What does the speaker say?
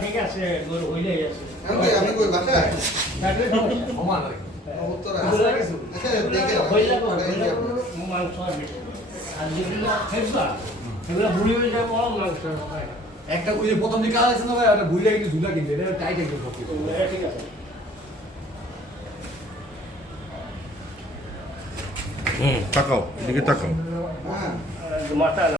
ঠিক আছে হইলেই আছে আমি কই বাসায় একটা ওই যে প্রথম দিকে কাজ আছে না ভাই, ওটা বুইড়া কিন্তু ঝুলা কিন্তু এটা টাইট একদম সব কিছু। ঠিক আছে তাকাও, দিকে তাকাও। হ্যাঁ মাথা